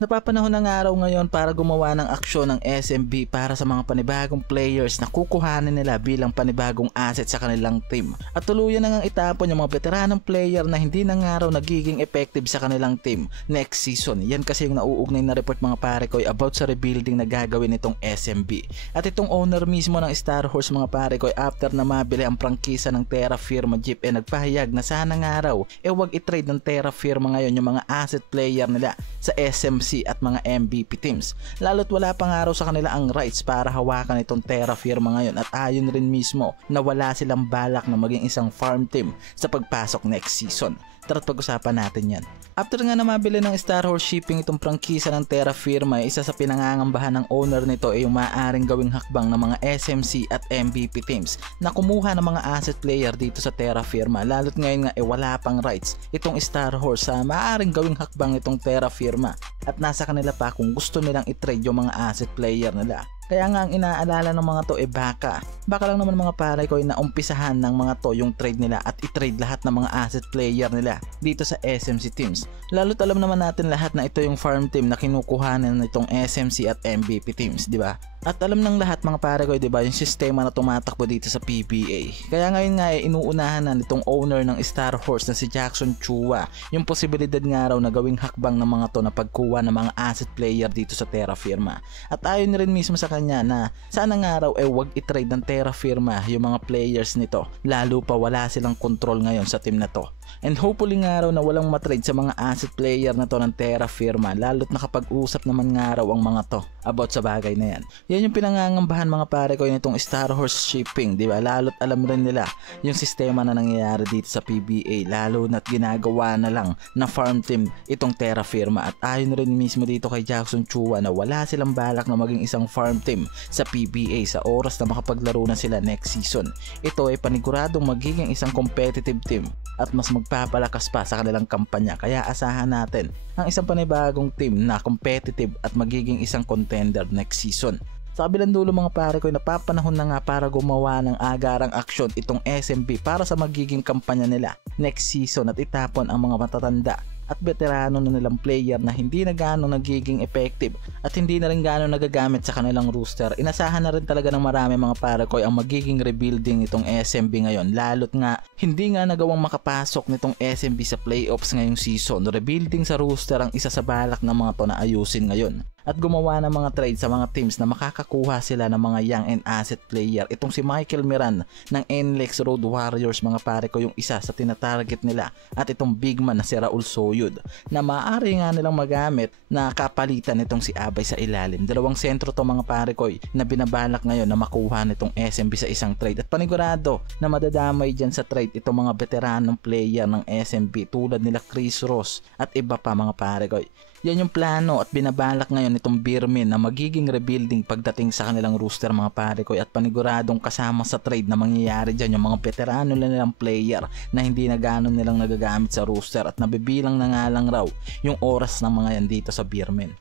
Napapanahon ng araw ngayon para gumawa ng aksyon ng SMB para sa mga panibagong players na kukuhanin nila bilang panibagong asset sa kanilang team. At tuluyan na ngang itapon yung mga veteranong player na hindi na nga raw nagiging effective sa kanilang team next season. Yan kasi yung nauugnay na report mga pare ko about sa rebuilding na gagawin nitong SMB. At itong owner mismo ng Star Horse mga pare ko after na mabili ang prangkisa ng Terra Firma Jeep nagpahayag na sana nga raw wag i-trade ng Terra Firma ngayon yung mga asset player nila sa SMC at mga MVP teams. Lalo't wala pa nga raw sa kanila ang rights para hawakan itong Terra Firma ngayon at ayon rin mismo na wala silang balak na maging isang farm team sa pagpasok next season. Tara't pag-usapan natin yan. After nga na mabili ng Star Horse Shipping itong prangkisa ng Terra Firma, isa sa pinangangambahan ng owner nito ay yung maaaring gawing hakbang ng mga SMC at MVP teams na kumuha ng mga asset player dito sa Terra Firma. Lalo't ngayon nga wala pang rights itong Star Horse sa maaaring gawing hakbang itong Terra Firma at nasa kanila pa kung gusto nilang i-trade yung mga asset player nila. Kaya nga ang inaalala ng mga to baka lang naman mga pare ko na umpisahan ng mga to yung trade nila at i-trade lahat ng mga asset player nila dito sa SMC teams. Lalo't alam naman natin lahat na ito yung farm team na kinukuhanan nitong SMC at MVP teams, di ba? At alam ng lahat mga pare ko, di ba, yung sistema na tumatakbo dito sa PBA. Kaya ngayon nga inuunahan na nitong owner ng Star Horse na si Jackson Chua yung posibilidad nga raw na gawing hakbang ng mga to na pagkuha ng mga asset player dito sa Terra Firma. At ayon rin mismo sa kanya na sana nga raw wag i-trade ng Terra Firma yung mga players nito, lalo pa wala silang control ngayon sa team na to. And hopefully nga raw na walang matrade sa mga asset player na to ng Terra Firma, lalo't nakapag-usap naman nga raw ang mga to about sa bagay na yan. Yan yung pinangangambahan mga pare ko nitong Star Horse Shipping, di ba? Lalo't alam rin nila yung sistema na nangyayari dito sa PBA, lalo na't ginagawa na lang na farm team itong Terra Firma. At ayon rin mismo dito kay Jackson Chua na wala silang balak na maging isang farm team sa PBA sa oras na makapaglaro na sila next season. Ito ay paniguradong magiging isang competitive team at mas magpapalakas pa sa kanilang kampanya, kaya asahan natin ang isang panibagong team na competitive at magiging isang contender next season. Sa kabilang dulo mga pare ko, napapanahon na nga para gumawa ng agarang aksyon itong SMB para sa magiging kampanya nila next season at itapon ang mga matatanda at veterano na nilang player na hindi na gaano nagiging effective at hindi na rin gaano nagagamit sa kanilang roster. Inasahan na rin talaga ng marami mga pare ko ang magiging rebuilding nitong SMB ngayon, lalo't nga hindi nga nagawang makapasok nitong SMB sa playoffs ngayong season. Rebuilding sa roster ang isa sa balak ng mga to na ayusin ngayon at gumawa ng mga trade sa mga teams na makakakuha sila ng mga young and asset player. Itong si Michael Miran ng NLEX Road Warriors mga pare ko yung isa sa tinatarget nila, at itong big man na si Raul Soyud na maaari nga nilang magamit na kapalitan nitong si Abay sa ilalim. Dalawang sentro to mga pare ko na binabalak ngayon na makuha nitong SMB sa isang trade, at panigurado na madadamay dyan sa trade itong mga veteranong player ng SMB tulad nila Chris Ross at iba pa mga pare ko. Yan yung plano at binabalak ngayon itong Birmin na magiging rebuilding pagdating sa kanilang roster mga pare ko, at paniguradong kasama sa trade na mangyayari dyan yung mga veterano nilang player na hindi na ganon nilang nagagamit sa roster at nabibilang na nga lang raw yung oras ng mga yan dito sa Birmin.